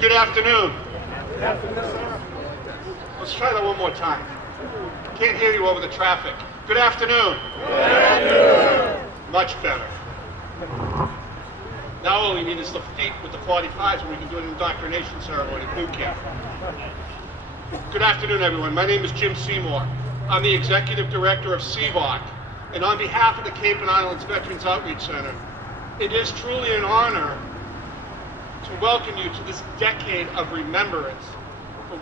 Good afternoon. Let's try that one more time. Can't hear you over the traffic. Good afternoon. Good afternoon. Much better. Now all we need is the feet with the 45s and we can do an indoctrination ceremony at boot camp. Good afternoon, everyone. My name is Jim Seymour. I'm the Executive Director of CVOC, and on behalf of the Cape and Islands Veterans Outreach Center, it is truly an honor to welcome you to this decade of remembrance for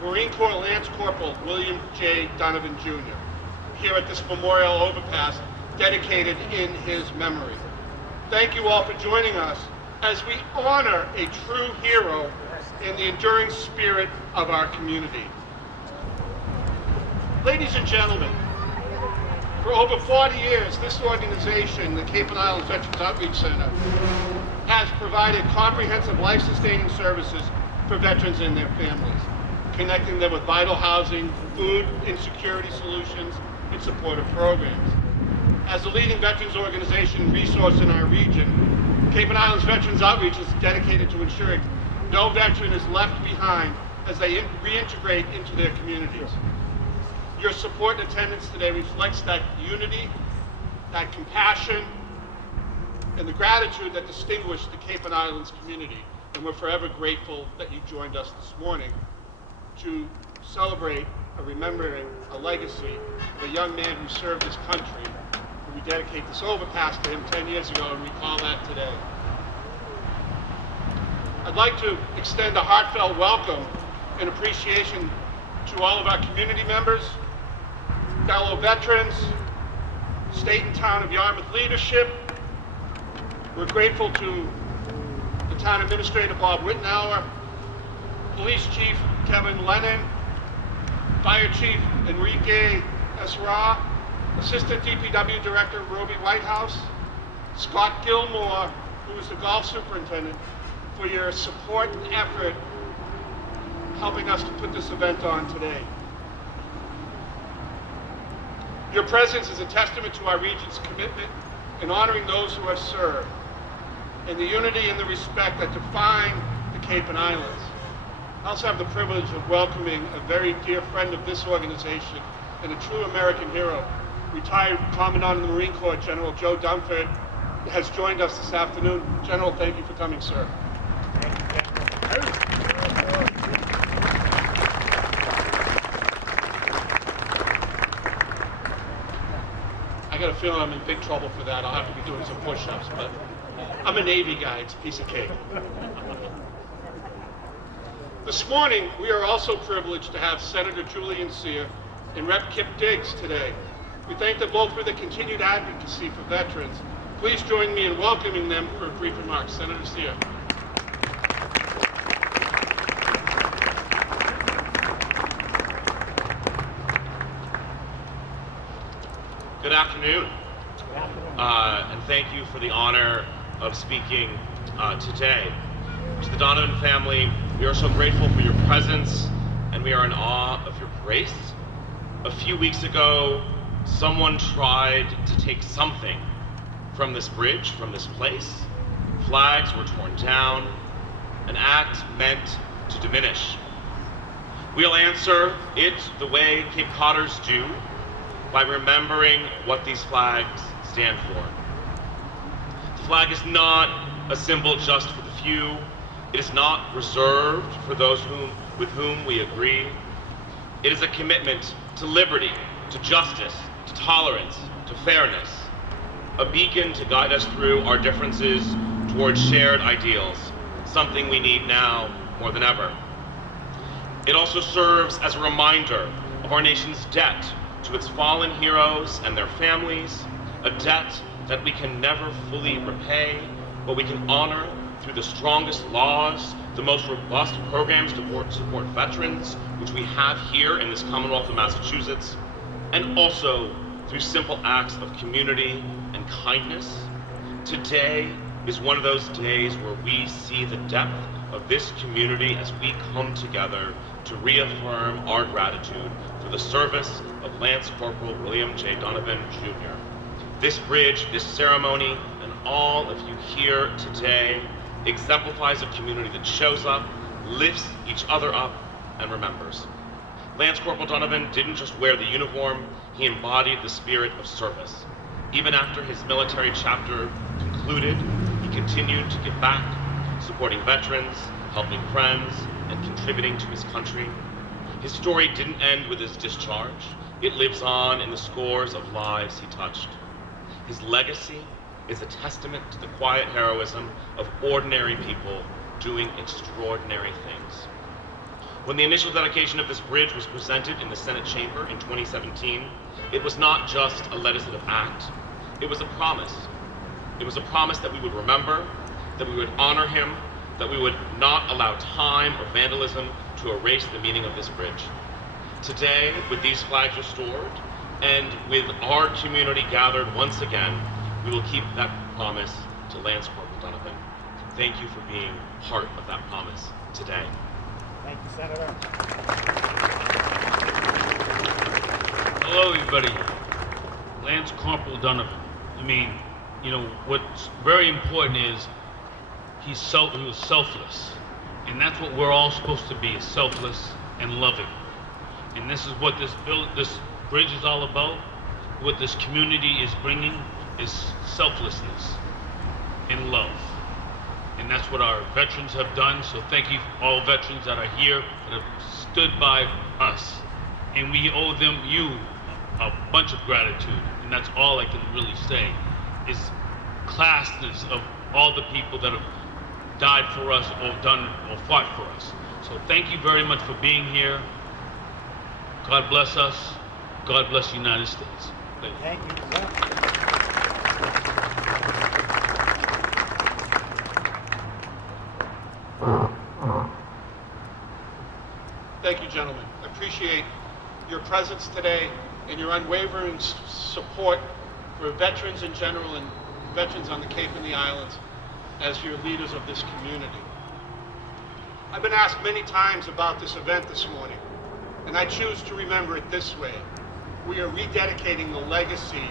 Marine Corps Lance Corporal William J. Donovan Jr. here at this memorial overpass dedicated in his memory. Thank you all for joining us as we honor a true hero in the enduring spirit of our community. Ladies and gentlemen, for over 40 years, this organization, the Cape and Islands Veterans Outreach Center, has provided comprehensive life-sustaining services for veterans and their families, connecting them with vital housing, food insecurity solutions, and supportive programs. As the leading veterans organization resource in our region, Cape and Islands Veterans Outreach is dedicated to ensuring no veteran is left behind as they reintegrate into their communities. Your support and attendance today reflects that unity, that compassion, and the gratitude that distinguish the Cape and Islands community. And we're forever grateful that you joined us this morning to celebrate remembering a legacy of a young man who served his country. And we dedicate this overpass to him 10 years ago and recall that today. I'd like to extend a heartfelt welcome and appreciation to all of our community members, fellow veterans, state and town of Yarmouth leadership. We're grateful to the town administrator, Bob Wittenauer, police chief, Kevin Lennon, fire chief, Enrique Esra, assistant DPW director, Roby Whitehouse, Scott Gilmore, who is the golf superintendent, for your support and effort helping us to put this event on today. Your presence is a testament to our region's commitment in honoring those who have served, and the unity and the respect that define the Cape and Islands. I also have the privilege of welcoming a very dear friend of this organization and a true American hero, retired Commandant of the Marine Corps, General Joe Dunford, has joined us this afternoon. General, thank you for coming, sir. I got a feeling I'm in big trouble for that. I'll have to be doing some push-ups, but I'm a Navy guy. It's a piece of cake. This morning, we are also privileged to have Senator Julian Cyr and Rep. Kip Diggs today. We thank them both for their continued advocacy for veterans. Please join me in welcoming them for brief remarks. Senator Cyr. Good afternoon, and thank you for the honor of speaking today. To the Donovan family, we are so grateful for your presence, and we are in awe of your grace. A few weeks ago, someone tried to take something from this bridge, from this place. Flags were torn down, an act meant to diminish. We'll answer it the way Cape Codders do, by remembering what these flags stand for. The flag is not a symbol just for the few. It is not reserved for those with whom we agree. It is a commitment to liberty, to justice, to tolerance, to fairness, a beacon to guide us through our differences towards shared ideals, something we need now more than ever. It also serves as a reminder of our nation's debt to its fallen heroes and their families, a debt that we can never fully repay, but we can honor through the strongest laws, the most robust programs to support veterans, which we have here in this Commonwealth of Massachusetts, and also through simple acts of community and kindness. Today is one of those days where we see the depth of this community as we come together to reaffirm our gratitude for the service of Lance Corporal William J. Donovan, Jr. This bridge, this ceremony, and all of you here today exemplifies a community that shows up, lifts each other up, and remembers. Lance Corporal Donovan didn't just wear the uniform, he embodied the spirit of service. Even after his military chapter concluded, he continued to give back, supporting veterans, helping friends, and contributing to his country. His story didn't end with his discharge. It lives on in the scores of lives he touched. His legacy is a testament to the quiet heroism of ordinary people doing extraordinary things. When the initial dedication of this bridge was presented in the Senate chamber in 2017, it was not just a legislative act, it was a promise. It was a promise that we would remember, that we would honor him, that we would not allow time or vandalism to erase the meaning of this bridge. Today, with these flags restored, and with our community gathered once again, we will keep that promise to Lance Corporal Donovan. Thank you for being part of that promise today. Thank you, Senator. Hello, everybody. Lance Corporal Donovan. What's very important is he was selfless. And that's what we're all supposed to be, is selfless and loving. And this is what this bridge is all about. What this community is bringing is selflessness and love. And that's what our veterans have done. So thank you all veterans that are here, that have stood by us. And we owe you a bunch of gratitude. And that's all I can really say, is classness of all the people that have died for us or done or fought for us. So thank you very much for being here. God bless us. God bless the United States. Thank you. Thank you. Thank you, gentlemen. I appreciate your presence today and your unwavering support for veterans in general and veterans on the Cape and the Islands as your leaders of this community. I've been asked many times about this event this morning, and I choose to remember it this way. We are rededicating the legacy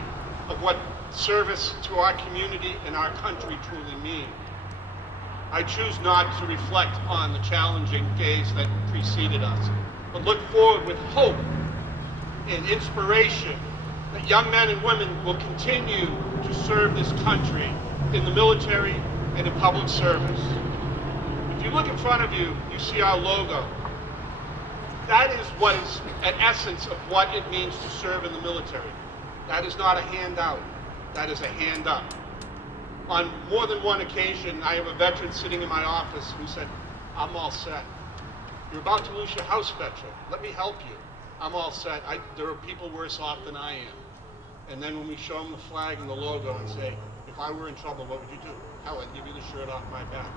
of what service to our community and our country truly mean. I choose not to reflect on the challenging days that preceded us, but look forward with hope and inspiration that young men and women will continue to serve this country in the military and in public service. If you look in front of you, you see our logo. That is what is an essence of what it means to serve in the military. That is not a handout, that is a hand up. On more than one occasion, I have a veteran sitting in my office who said, I'm all set. You're about to lose your house, veteran. Let me help you. I'm all set. There are people worse off than I am. And then when we show them the flag and the logo and say, if I were in trouble, what would you do? Hell, I'd give you the shirt off my back.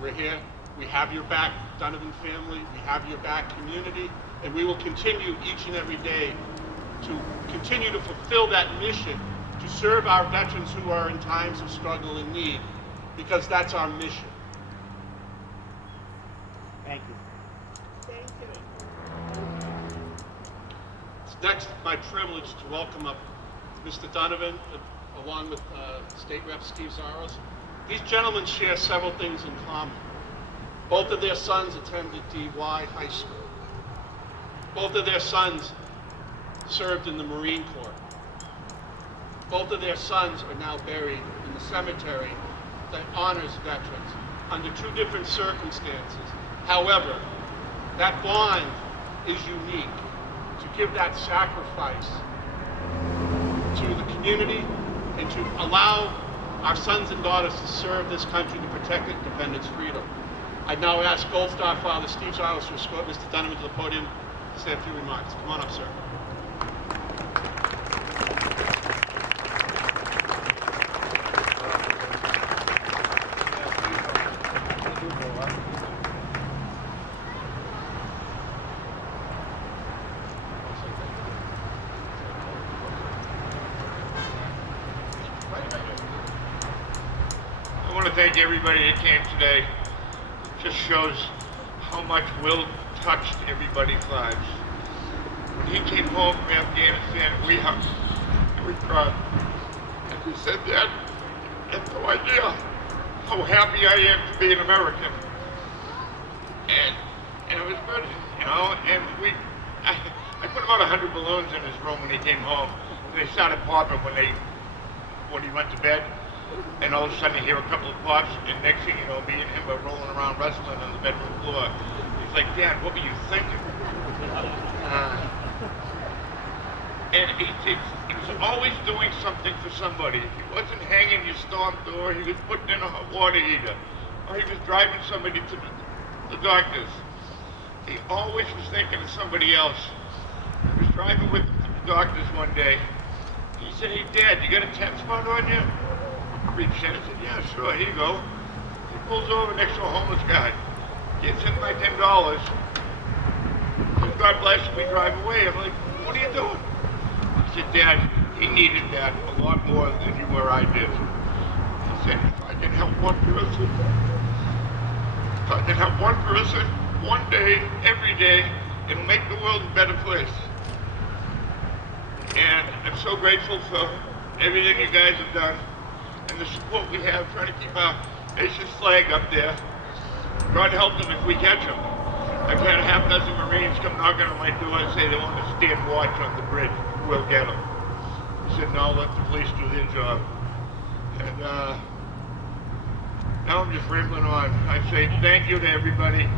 We're here. We have your back, Donovan family. We have your back, community. And we will continue each and every day to continue to fulfill that mission to serve our veterans who are in times of struggle and need, because that's our mission. Thank you. Thank you. It's next my privilege to welcome up Mr. Donovan, along with State Rep Steve Zaros. These gentlemen share several things in common. Both of their sons attended DY High School. Both of their sons served in the Marine Corps. Both of their sons are now buried in the cemetery that honors veterans under two different circumstances. However, that bond is unique. To give that sacrifice to the community and to allow our sons and daughters to serve this country to protect it and defend its freedom. I'd now ask Gold Star Father Steve Zaros to escort Mr. Donovan to the podium to say a few remarks. Come on up, sir. I want to thank everybody that came today. It just shows how much Will touched everybody's lives. When he came home from Afghanistan, we hugged and we cried. And he said, Dad, I had no idea how happy I am to be an American. And it was good, you know, and I put about 100 balloons in his room when he came home. They started popping when he went to bed, and all of a sudden you hear a couple of pops, and next thing you know, me and him are rolling around wrestling on the bedroom floor. He's like, Dad, what were you thinking? And he was always doing something for somebody. If he wasn't hanging your storm door, he was putting in a hot water heater, or he was driving somebody to the doctors. He always was thinking of somebody else. I was driving with him to the doctors one day. He said, hey, Dad, you got a 10 spot on you? I reached in and said, yeah, sure, here you go. He pulls over next to a homeless guy, gives him my $10. Says, God bless you, we drive away. I'm like, what are you doing? He said, Dad, he needed that a lot more than you or I did. He said, if I can help one person, one day, every day, it'll make the world a better place. And I'm so grateful for everything you guys have done and the support we have trying to keep our nation's flag up there. God help them if we catch them. I've had a half dozen Marines come knocking on my door and say they want to stand watch on the bridge. We'll get them. I said, no, let the police do their job. And now I'm just rambling on. I say thank you to everybody,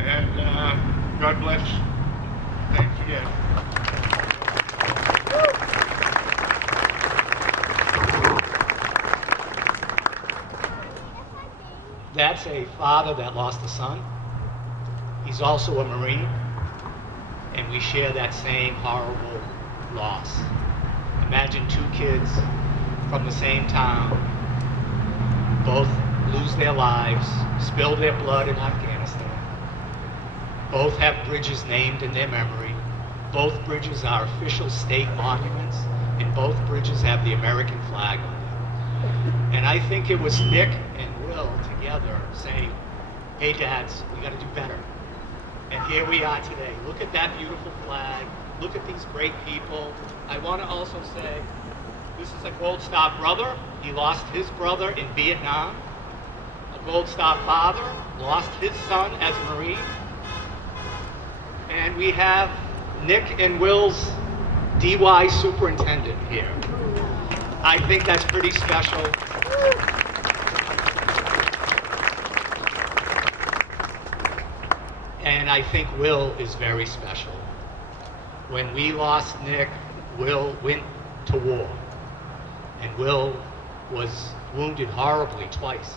and God bless. Thanks again. That's a father that lost a son. He's also a Marine, and we share that same horrible loss. Imagine two kids from the same town, both lose their lives, spill their blood in Afghanistan. Both have bridges named in their memory. Both bridges are official state monuments, and both bridges have the American flag on them. And I think it was Nick and Will together saying, hey dads, we gotta do better. And here we are today. Look at that beautiful flag. Look at these great people. I wanna also say, this is a Gold Star brother. He lost his brother in Vietnam. A Gold Star father lost his son as a Marine. And we have Nick and Will's DY superintendent here. I think that's pretty special. And I think Will is very special. When we lost Nick, Will went to war. And Will was wounded horribly twice.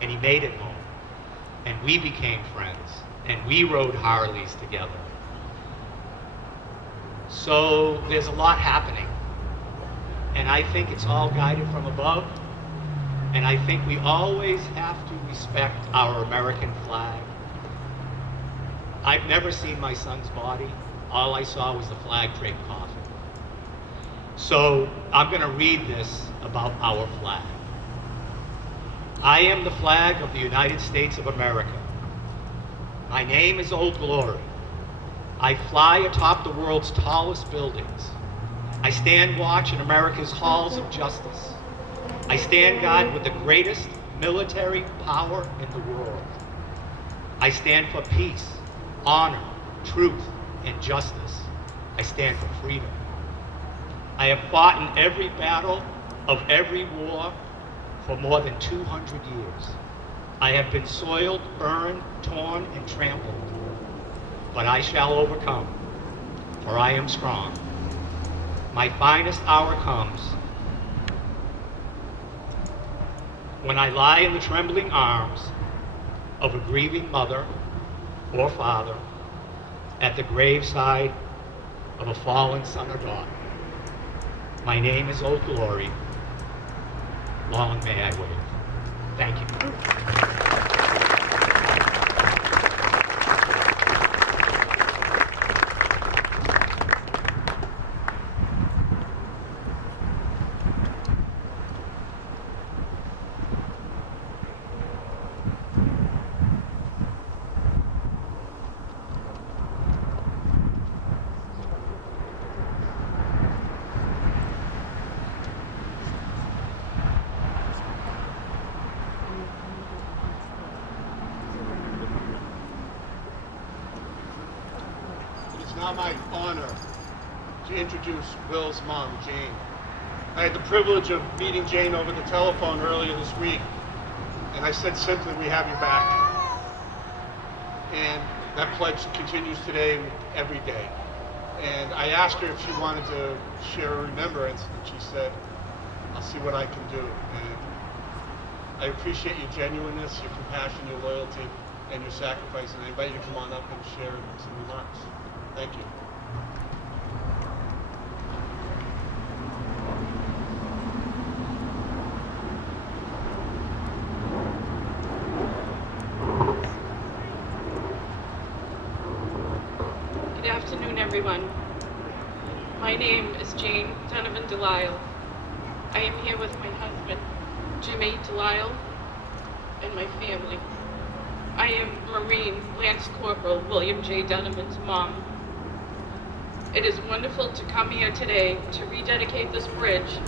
And he made it home. And we became friends. And we rode Harleys together. So there's a lot happening. And I think it's all guided from above. And I think we always have to respect our American flag. I've never seen my son's body. All I saw was the flag draped coffin. So I'm going to read this about our flag. I am the flag of the United States of America. My name is Old Glory. I fly atop the world's tallest buildings. I stand watch in America's halls of justice. I stand guard with the greatest military power in the world. I stand for peace, honor, truth, and justice. I stand for freedom. I have fought in every battle of every war for more than 200 years. I have been soiled, burned, torn, and trampled. But I shall overcome, for I am strong. My finest hour comes when I lie in the trembling arms of a grieving mother or father at the graveside of a fallen son or daughter. My name is Old Glory. Long may I wave. Thank you. now my honor to introduce Will's mom, Jane. I had the privilege of meeting Jane over the telephone earlier this week, and I said simply, we have your back. And that pledge continues today, every day. And I asked her if she wanted to share a remembrance, and she said, I'll see what I can do. And I appreciate your genuineness, your compassion, your loyalty, and your sacrifice, and I invite you to come on up and share some remarks. Thank you. Good afternoon, everyone. My name is Jane Donovan Delisle. I am here with my husband, Jimmy Delisle, and my family. I am Marine Lance Corporal William J. Donovan's mom. It is wonderful to come here today to rededicate this bridge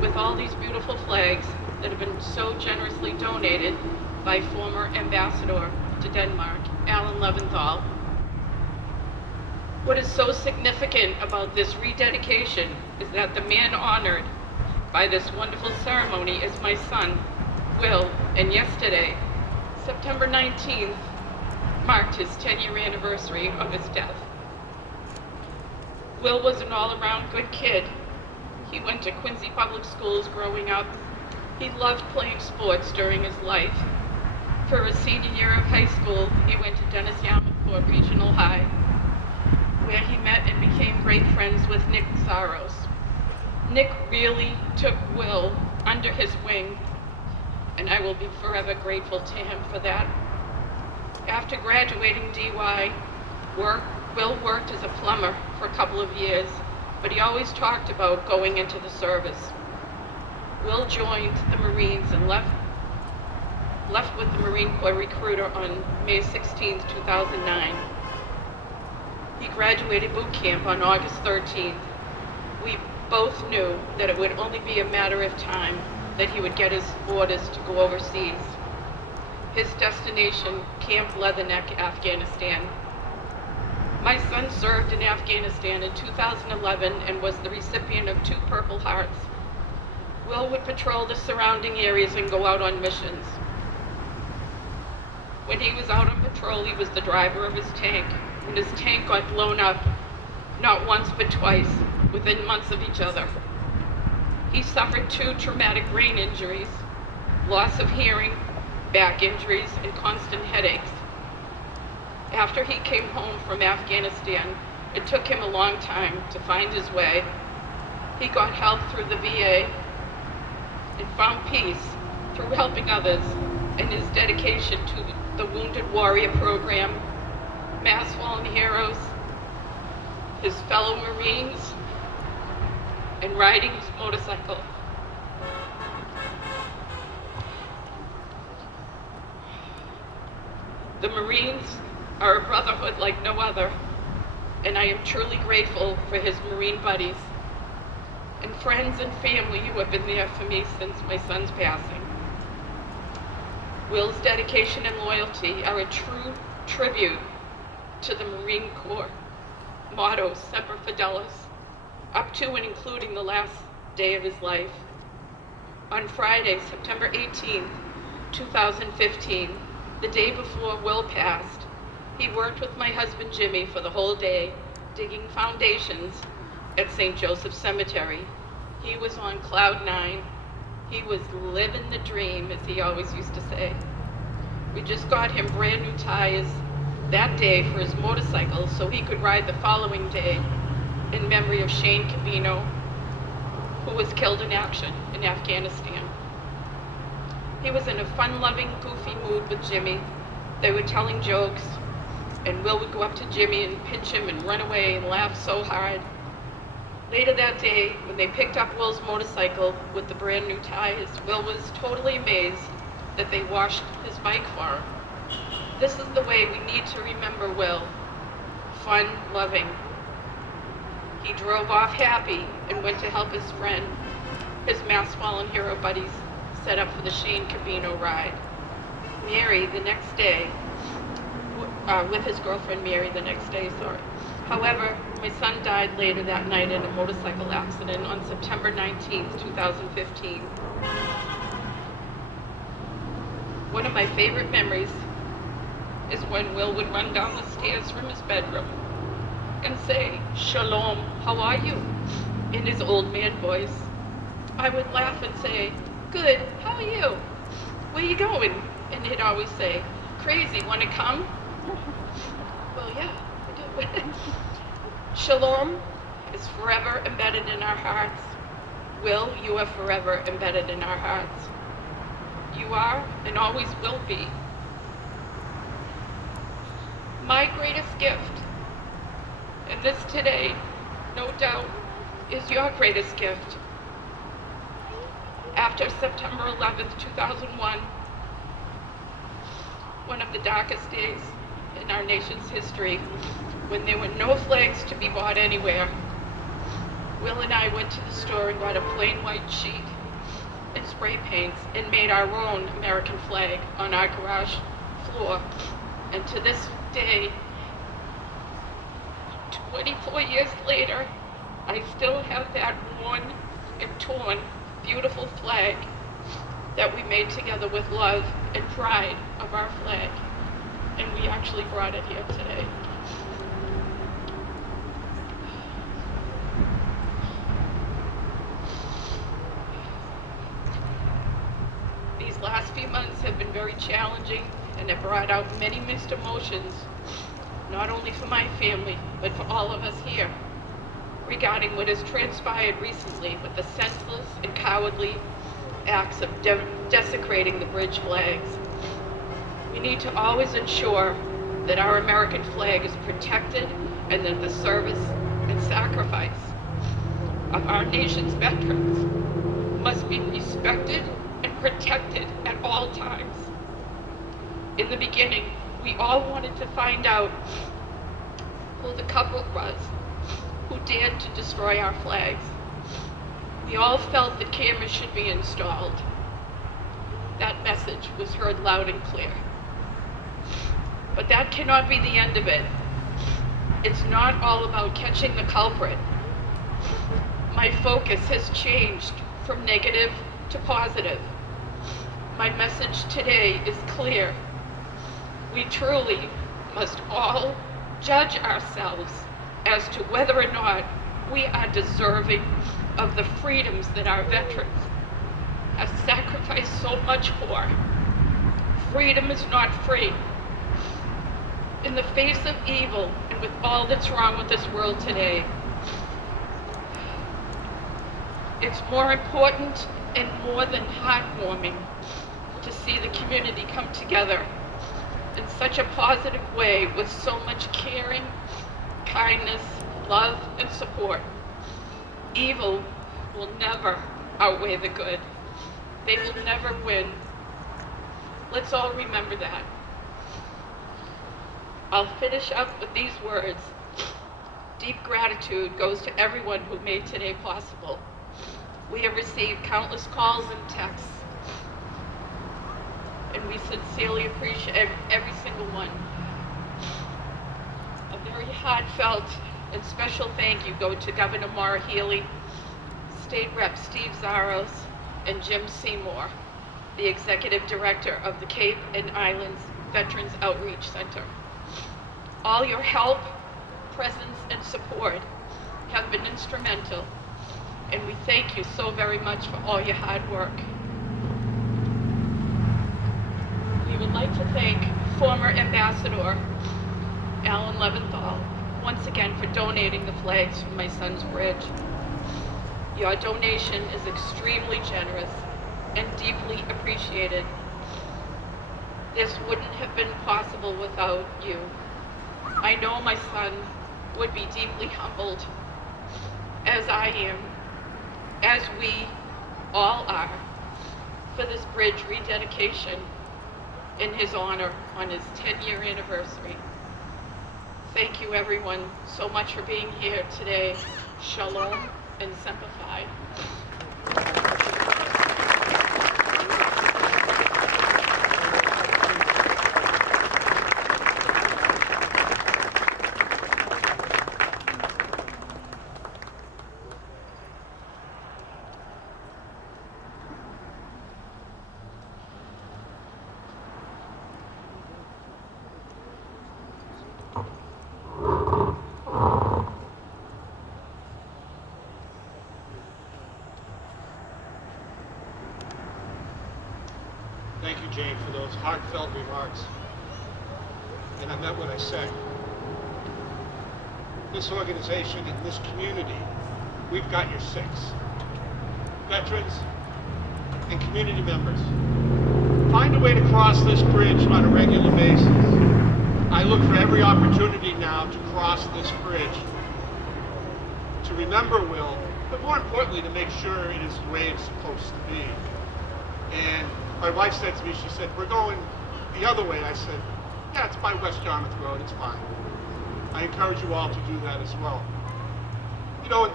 with all these beautiful flags that have been so generously donated by former ambassador to Denmark, Alan Leventhal. What is so significant about this rededication is that the man honored by this wonderful ceremony is my son, Will, and yesterday, September 19th, marked his 10-year anniversary of his death. Will was an all-around good kid. He went to Quincy Public Schools growing up. He loved playing sports during his life. For his senior year of high school, he went to Dennis Yamanport Regional High, where he met and became great friends with Nick Zaros. Nick really took Will under his wing, and I will be forever grateful to him for that. After graduating DY, Will worked as a plumber for a couple of years, but he always talked about going into the service. Will joined the Marines and left with the Marine Corps recruiter on May 16, 2009. He graduated boot camp on August 13th. We both knew that it would only be a matter of time that he would get his orders to go overseas. His destination, Camp Leatherneck, Afghanistan. My son served in Afghanistan in 2011 and was the recipient of 2 Purple Hearts. Will would patrol the surrounding areas and go out on missions. When he was out on patrol, he was the driver of his tank, and his tank got blown up, not once but twice, within months of each other. He suffered 2 traumatic brain injuries, loss of hearing, back injuries, and constant headaches. After he came home from Afghanistan, it took him a long time to find his way. He got help through the VA and found peace through helping others and his dedication to the Wounded Warrior Program, Mass Fallen Heroes, his fellow Marines, and riding his motorcycle. The Marines are a brotherhood like no other, and I am truly grateful for his Marine buddies and friends and family who have been there for me since my son's passing. Will's dedication and loyalty are a true tribute to the Marine Corps motto, Semper Fidelis, up to and including the last day of his life. On Friday, September 18th, 2015, the day before Will passed, he worked with my husband Jimmy for the whole day, digging foundations at St. Joseph Cemetery. He was on cloud 9. He was living the dream, as he always used to say. We just got him brand new tires that day for his motorcycle so he could ride the following day in memory of Shane Cabino, who was killed in action in Afghanistan. He was in a fun-loving, goofy mood with Jimmy. They were telling jokes, and Will would go up to Jimmy and pinch him and run away and laugh so hard. Later that day, when they picked up Will's motorcycle with the brand new tires, Will was totally amazed that they washed his bike for him. This is the way we need to remember Will. Fun, loving. He drove off happy and went to help his friend, his Mass Fallen Hero buddies, set up for the Shane Cabino ride. Mary, the next day, with his girlfriend Mary the next day, However, my son died later that night in a motorcycle accident on September 19th, 2015. One of my favorite memories is when Will would run down the stairs from his bedroom and say, "Shalom, how are you?" in his old man voice. I would laugh and say, "Good, how are you? Where you going?" And he'd always say, "Crazy, wanna come?" Well, yeah, I do. Shalom is forever embedded in our hearts. Will, you are forever embedded in our hearts. You are and always will be. My greatest gift, and this today, no doubt, is your greatest gift. After September 11th, 2001, one of the darkest days in our nation's history, when there were no flags to be bought anywhere, Will and I went to the store and got a plain white sheet and spray paints and made our own American flag on our garage floor. And to this day, 24 years later, I still have that worn and torn, beautiful flag that we made together with love and pride of our flag. And we actually brought it here today. These last few months have been very challenging and have brought out many mixed emotions, not only for my family, but for all of us here, regarding what has transpired recently with the senseless and cowardly acts of desecrating the bridge flags. We need to always ensure that our American flag is protected and that the service and sacrifice of our nation's veterans must be respected and protected at all times. In the beginning, we all wanted to find out who the couple was who dared to destroy our flags. We all felt that cameras should be installed. That message was heard loud and clear. But that cannot be the end of it. It's not all about catching the culprit. My focus has changed from negative to positive. My message today is clear. We truly must all judge ourselves as to whether or not we are deserving of the freedoms that our veterans have sacrificed so much for. Freedom is not free. In the face of evil and with all that's wrong with this world today, it's more important and more than heartwarming to see the community come together in such a positive way with so much caring, kindness, love, and support. Evil will never outweigh the good. They will never win. Let's all remember that. I'll finish up with these words. Deep gratitude goes to everyone who made today possible. We have received countless calls and texts, and we sincerely appreciate every single one. A very heartfelt and special thank you go to Governor Maura Healey, State Rep Steve Zaros, and Jim Seymour, the Executive Director of the Cape and Islands Veterans Outreach Center. All your help, presence, and support have been instrumental, and we thank you so very much for all your hard work. We would like to thank former Ambassador Alan Leventhal once again for donating the flags from my son's bridge. Your donation is extremely generous and deeply appreciated. This wouldn't have been possible without you. I know my son would be deeply humbled, as I am, as we all are, for this bridge rededication in his honor on his 10-year anniversary. Thank you everyone so much for being here today. Shalom and Semper Fi. Jane, for those heartfelt remarks. And I meant what I said. This organization and this community, we've got your six. Veterans and community members. Find a way to cross this bridge on a regular basis. I look for every opportunity now to cross this bridge, to remember Will, but more importantly, to make sure it is the way it's supposed to be. And my wife said to me, she said, we're going the other way. I said, yeah, it's by West Yarmouth Road, it's fine. I encourage you all to do that as well. You know, when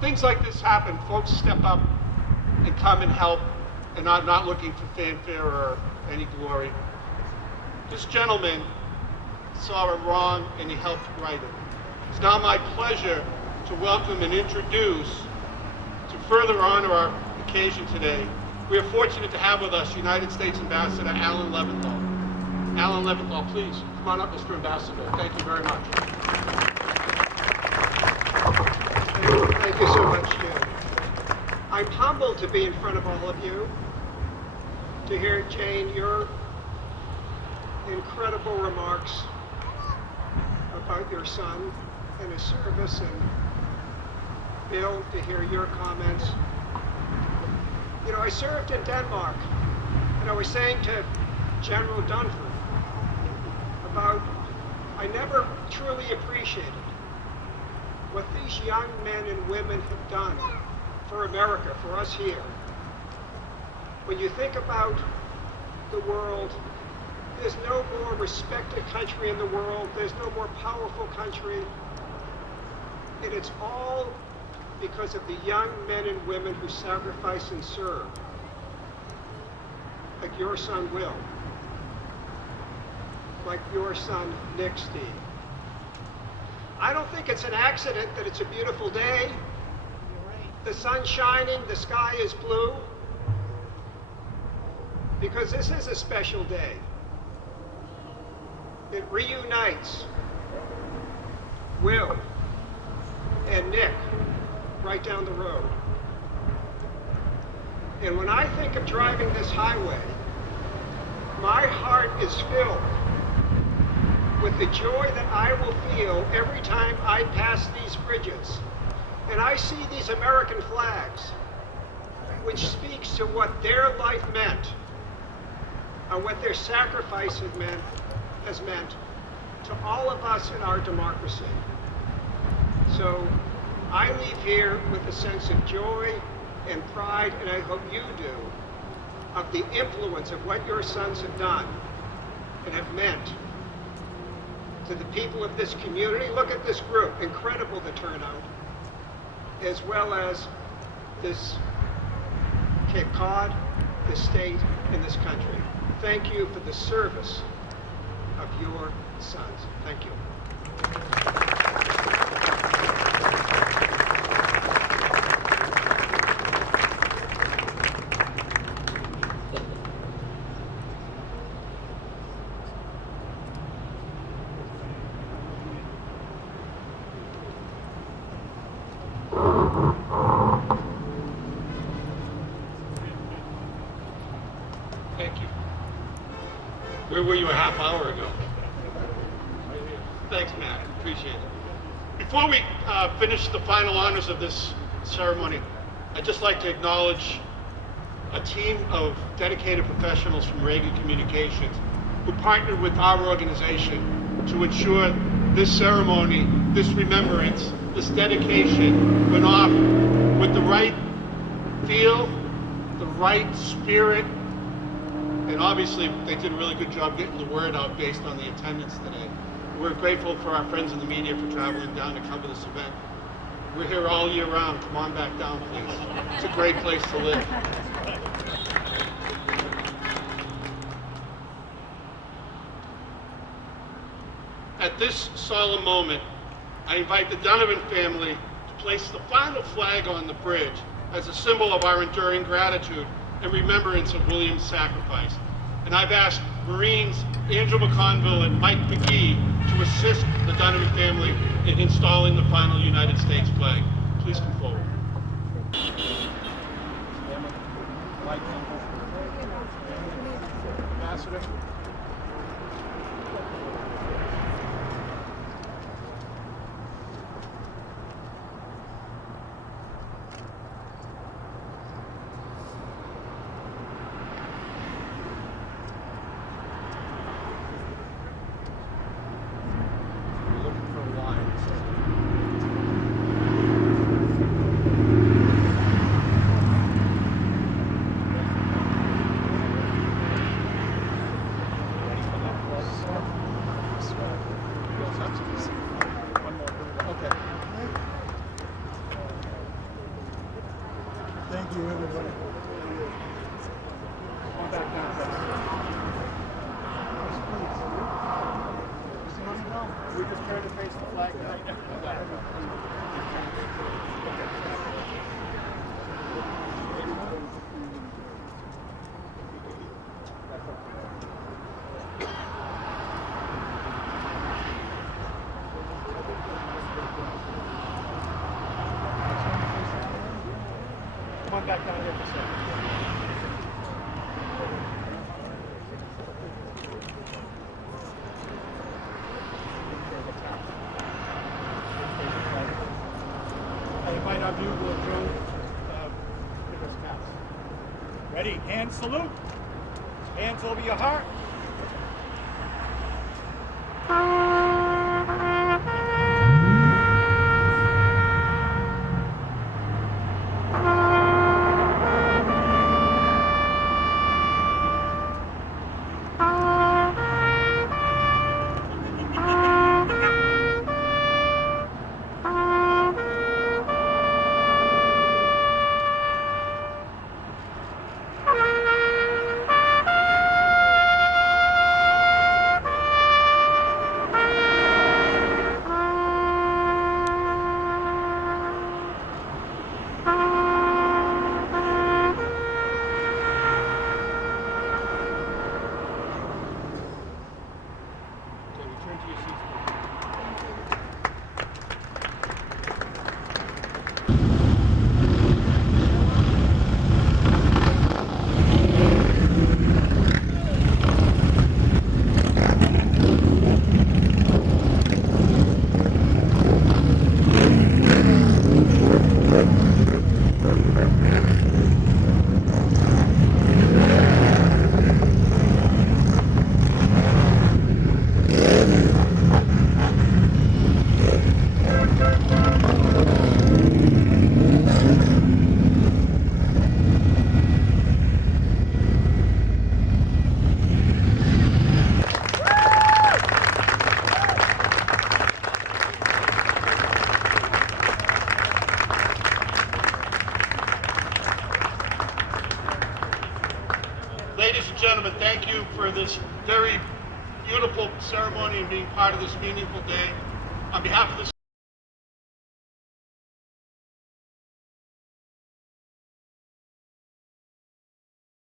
things like this happen, folks step up and come and help, and not looking for fanfare or any glory. This gentleman saw it wrong and he helped right it. It's now my pleasure to welcome and introduce, to further honor our occasion today, we are fortunate to have with us United States Ambassador Alan Leventhal. Alan Leventhal, please, come on up, Mr. Ambassador. Thank you very much. Thank you so much, Jim. I'm humbled to be in front of all of you, to hear, Jane, your incredible remarks about your son and his service, and Bill, to hear your comments. You know, I served in Denmark, and I was saying to General Donovan about, I never truly appreciated what these young men and women have done for America, for us here. When you think about the world, there's no more respected country in the world, there's no more powerful country, and it's all because of the young men and women who sacrifice and serve, like your son Will, like your son Nick Steve. I don't think it's an accident that it's a beautiful day. The sun's shining, the sky is blue, because this is a special day. It reunites Will and Nick right down the road. And when I think of driving this highway, my heart is filled with the joy that I will feel every time I pass these bridges and I see these American flags, which speaks to what their life meant and what their sacrifice has meant to all of us in our democracy. So I leave here with a sense of joy and pride, and I hope you do, of the influence of what your sons have done and have meant to the people of this community. Look at this group, incredible the turnout, as well as this Cape Cod, this state, and this country. Thank you for the service of your sons. Thank you. Thank you. Where were you a half hour ago? Thanks, Matt. Appreciate it. Before we finish the final honors of this ceremony, I'd just like to acknowledge a team of dedicated professionals from Reagan Communications who partnered with our organization to ensure this ceremony, this remembrance, this dedication went off with the right feel, the right spirit, and obviously they did a really good job getting the word out based on the attendance today. We're grateful for our friends in the media for traveling down to cover this event. We're here all year round. Come on back down, please. It's a great place to live. At this solemn moment, I invite the Donovan family to place the final flag on the bridge as a symbol of our enduring gratitude and remembrance of William's sacrifice. And I've asked Marines Andrew McConville and Mike McGee to assist the Donovan family in installing the final United States flag. Please come forward. Thank you, everybody. Come back down. We just turn to face the flag now. Come on back down here for a second. I invite our bugle and drill give us caps. Ready? Hand salute. Hands over your heart. Ladies and gentlemen, thank you for this very beautiful ceremony and being part of this meaningful day. On behalf of the